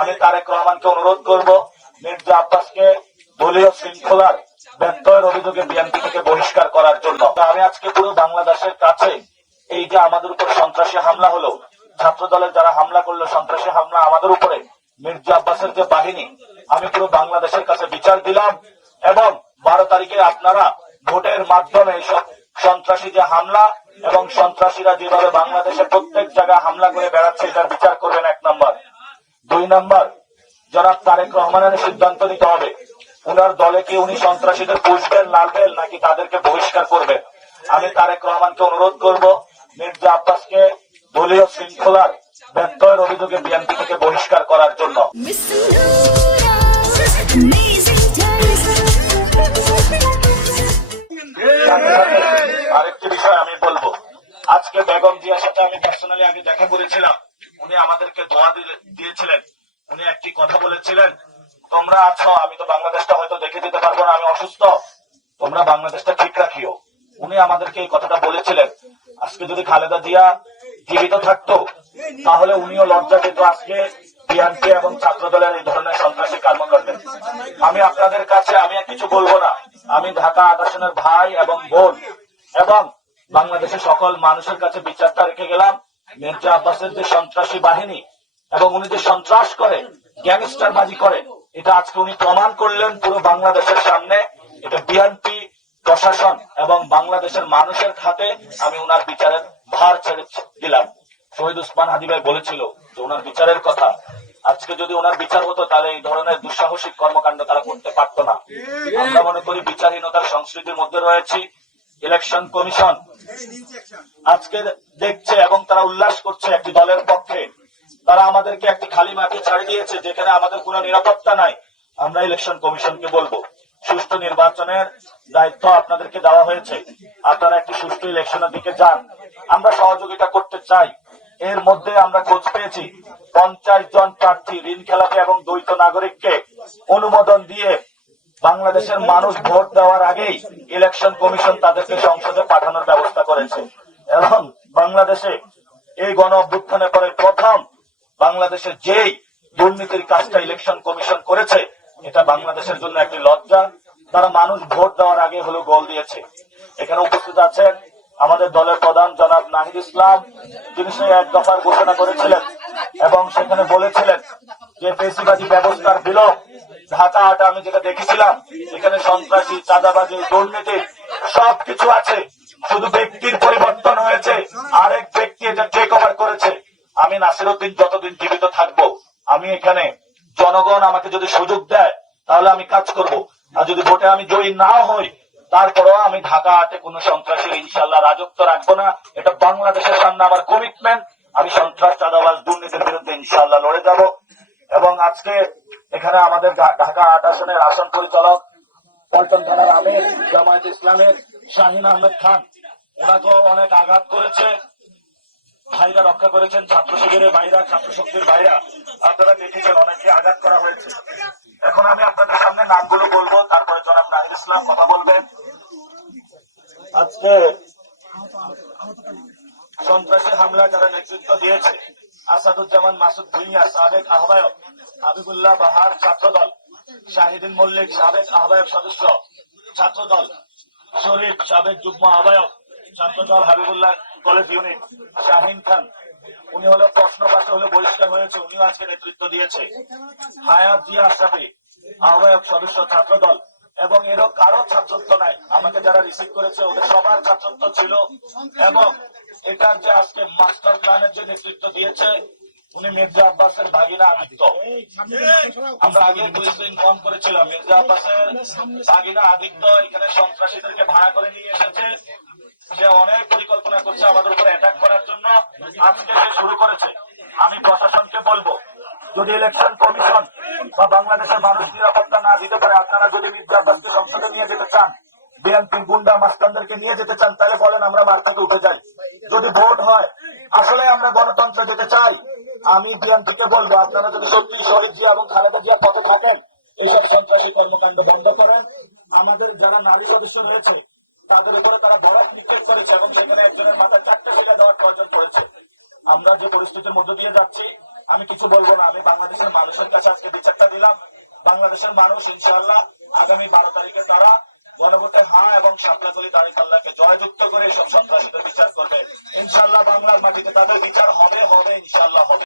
আমি তারেক রহমানকে অনুরোধ করব, মির্জা আব্বাসকে দলীয় শৃঙ্খলার ব্যত্যয়ের অভিযোগে বিএনপি থেকে বহিষ্কার করার জন্য। আমি আজকে পুরো বাংলাদেশের কাছে এই যে আমাদের উপর সন্ত্রাসী হামলা হলো ছাত্র দলের যারা হামলা করল, সন্ত্রাসী হামলা আমাদের উপরে, মির্জা আব্বাসের যে বাহিনী, আমি পুরো বাংলাদেশের কাছে বিচার দিলাম এবং বারো তারিখে আপনারা ভোটের মাধ্যমে এইসব সন্ত্রাসী যে হামলা এবং সন্ত্রাসীরা যেভাবে বাংলাদেশে প্রত্যেক জায়গায় হামলা করে বেড়াচ্ছে, এটার বিচার করবেন এক নম্বর। দুই নম্বর জনাব তারেক রহমানের সিদ্ধান্ত নিতে হবে। উনার দলে কি উনি সন্ত্রাসীদের পুষবেন লালবেন নাকি তাদেরকে বহিষ্কার করবেন? আমি তারেক রহমানকে অনুরোধ করব মির্জা আব্বাসকে দলীয় শৃঙ্খলার ব্যত্যয়ের অভিযোগে বিএনপি থেকে বহিষ্কার করার জন্য। আরেকটি বিষয় আমি বলব। আজকে বেগম জিয়ার সাথে আমি পার্সোনালি আগে দেখা করেছিলাম। উনি আমাদেরকে দোয়া দিয়েছিলেন। উনি একটি কথা বলেছিলেন, তোমরা আছো, আমি তো বাংলাদেশটা হয়তো দেখে দিতে পারব না, আমি অসুস্থ। তোমরা বাংলাদেশটা ঠিক রাখিও। উনি আমাদেরকে এই কথাটা বলেছিলেন। আজকে যদি খালেদা জিয়া জীবিত থাকতো, তাহলে উনিও লজ্জা পেত আজকে বিএনপি এবং ছাত্র দলের এই ধরনের সন্ত্রাসী কর্মকাণ্ডে আমি আপনাদের কাছে, আমি কিছু বলব না। আমি ঢাকা আদর্শনের ভাই এবং বোন, এবং বাংলাদেশের সকল মানুষের কাছে বিচারটা রেখে গেলাম। মির্জা আব্বাসের যে সন্ত্রাসী বাহিনী এবং উনি যে সন্ত্রাস করে গ্যাংস্টার বাজি করে এটা আজকে উনি প্রমাণ করলেন পুরো বাংলাদেশের সামনে। এটা বিএনপি প্রশাসন এবং বাংলাদেশের মানুষের খাতে আমি উনার বিচারের ভার ছেড়ে দিলাম। শহীদ উসমান হাদি ভাই বলেছিল যে ওনার বিচারের কথা। আজকে যদি ওনার বিচার হতো, তাহলে এই ধরনের দুঃসাহসিক কর্মকাণ্ড তারা করতে পারতো না। আমরা মনে করি বিচারহীনতার সংস্কৃতির মধ্যে রয়েছি। ইলেকশন কমিশন আজকে দেখছে এবং তারা উল্লাস করছে একটি দলের পক্ষে তারা আমাদেরকে একটি খালি মাঠে ছাড়ি দিয়েছে, যেখানে আমাদের কোনো নিরাপত্তা নাই। আমরা ইলেকশন কমিশনকে বলব, সুষ্ঠু নির্বাচনের দায়িত্ব আপনাদেরকে দেওয়া হয়েছে। আপনারা একটি সুষ্ঠু ইলেকশনের দিকে যান। আমরা সহযোগিতা করতে চাই। এর মধ্যে আমরা খোঁজ পেয়েছি, পঞ্চাশ জন প্রার্থী, ঋণ খেলাপি এবং দ্বৈত নাগরিককে অনুমোদন দিয়ে বাংলাদেশের মানুষ ভোট দেওয়ার আগেই ইলেকশন কমিশন তাদেরকে সংসদে পাঠানোর ব্যবস্থা করেছে। এবং বাংলাদেশে এই গণ অভ্যুত্থানের পরে প্রথম বাংলাদেশের যেই দুর্নীতির কাজটা ইলেকশন কমিশন করেছে, এটা বাংলাদেশের জন্য একটি লজ্জা। তারা মানুষ ভোট দেওয়ার আগে হলো গোল দিয়েছে। এখানে উপস্থিত আছেন আমাদের দলের প্রধান জনাব নাহিদ ইসলাম। তিনি সেই এক দফার ঘোষণা করেছিলেন এবং সেখানে বলেছিলেন যে পেশিবাদী ব্যবস্থার বিলোপ, ঢাকা আটা আমি যেটা দেখেছিলাম, এখানে সন্ত্রাসী, চাঁদাবাজি, দুর্নীতি, সবকিছু আছে। শুধু ব্যক্তির পরিবর্তন হয়েছে, আরেক ব্যক্তি এটা টেক ওভার করেছে। আমি নাসিরুদ্দিন যতদিন জীবিত থাকব, আমি এখানে জনগণ আমাকে যদি সুযোগ দেয়, তাহলে আমি কাজ করব। আর যদি ভোটে আমি জয়ী না হই, তারপরেও আমি ঢাকা হাটে কোন সন্ত্রাসীর ইনশাল্লাহ রাজত্ব রাখব না। এটা বাংলাদেশের সামনে আমার কমিটমেন্ট আমি সন্ত্রাস, চাঁদাবাজ, দুর্নীতির বিরুদ্ধে ইনশাল্লাহ লড়ে যাব। এবং আজকে এখানে আমাদের ঢাকা আট আসনের আসন পরিচালক, পল্টন থানার আমির, জামায়াত ইসলামের শাহিন আহমেদ খান। এনাকেও অনেক আঘাত করেছে। ভাইরা রক্ষা করেছেন ছাত্র শিবিরের ভাইরা ছাত্র শক্তির ভাইরা। আপনারা দেখেছেন অনেককে আঘাত করা হয়েছে। এখন আমি আপনাদের সামনে নামগুলো বলব, তারপরে জনাব নাহিদ ইসলাম কথা বলবেন আজকে সন্ত্রাসী হামলা যারা নেতৃত্ব দিয়েছে, আসাদুজ্জামান মাসুদ ভুইয়া, সাবেক আহ্বায়ক হাবিবুল্লাহ বাহার ছাত্রদল, শাহিদিন মল্লিক, সাবেক আহ্বায়ক সদস্য ছাত্রদল, শরীফ, সাবেক যুগ্ম আহ্বায়ক ছাত্রদল হাবিবুল্লাহ কলেজ ইউনিট, শাহিন খান। উনি হলো প্রশ্ন পাশে হলে বহিষ্কার হয়েছে, উনিও আজকে নেতৃত্ব দিয়েছে। হায়াত জিয়া আশরাফি, আহ্বায়ক সদস্য ছাত্রদল। এবং এরও কারও ছাত্রত্ব নাই। আমাকে যারা রিসিভ করেছে, ওদের সবার ছাত্রত্ব ছিল। এবং এটার যে আজকে মাস্টার প্ল্যানের যে নেতৃত্ব দিয়েছে, উনি মির্জা আব্বাসের ভাগিনা আদিত্য। আমরা আগে পুলিশকে ইনফর্ম করেছিলাম, মির্জা আব্বাসের ভাগিনা আদিত্য এখানে সন্ত্রাসীদেরকে ভাড়া করে নিয়ে এসেছে। সে অনেক পরিকল্পনা করছে আমাদের উপর অ্যাটাক করার জন্য, আজকে সে শুরু করেছে। আমি প্রশাসনকে বলব, যদি ইলেকশন কমিশন বা বাংলাদেশের মানুষ নিরাপত্তা না দিতে পারে, আপনারা যদি মির্জা আব্বাসকে সংসদে নিয়ে যেতে চান, বিএনপি গুন্ডা মাস্তানদেরকে নিয়ে যেতে চান, তাহলে বলেন আমরা মাঠ উঠে যাই। যদি ভোট হয়, আসলে আমরা গণতন্ত্রে যেতে চাই। আমি বিএনপিকে বলব, আপনারা যদি সত্যি শহীদ জিয়া এবং খালেদা জিয়ার পথে থাকেন, এইসব সন্ত্রাসী কর্মকাণ্ড বন্ধ করেন। আমাদের যারা নারী সদস্য রয়েছে তাদের উপরে তারা ভরাট নিক্ষেপ করেছে এবং সেখানে একজনের মাথায় চারটে ফেলে দেওয়ার প্রয়োজন পড়েছে। আমরা যে পরিস্থিতির মধ্য দিয়ে যাচ্ছি, আমি কিছু বলব না। আমি বাংলাদেশের মানুষের কাছে আজকে বিচারটা দিলাম। বাংলাদেশের মানুষ ইনশাল্লাহ আগামী বারো তারিখে তারা গণভোটে হা এবং সাপলাতলি দাঁড়িপাল্লাকে জয়যুক্ত করে সব সন্ত্রাসীদের বিচার করবে। ইনশাল্লাহ বাংলার মাটিতে তাদের বিচার হবে হবে ইনশাল্লাহ হবে।